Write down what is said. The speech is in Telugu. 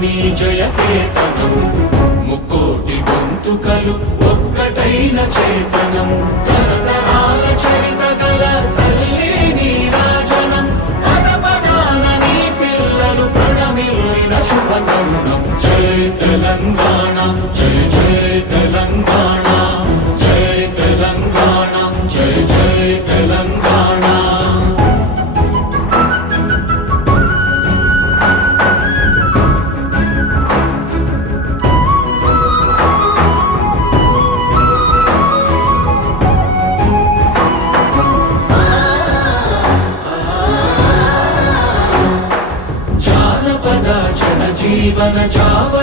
నీ జయకేతనం ముక్కోటి గొంతుకలు ఒక్కటైన చేతనం తరతరాల చరిత గల తల్లి నీ రాజనం పద పదాన నీ పిల్లలు ప్రణమిల్లిన శుభతరుణం జై తెలంగాణ జై జై తెలంగాణ జై తెలంగాణ జై జై తెలంగాణ జీవన జావ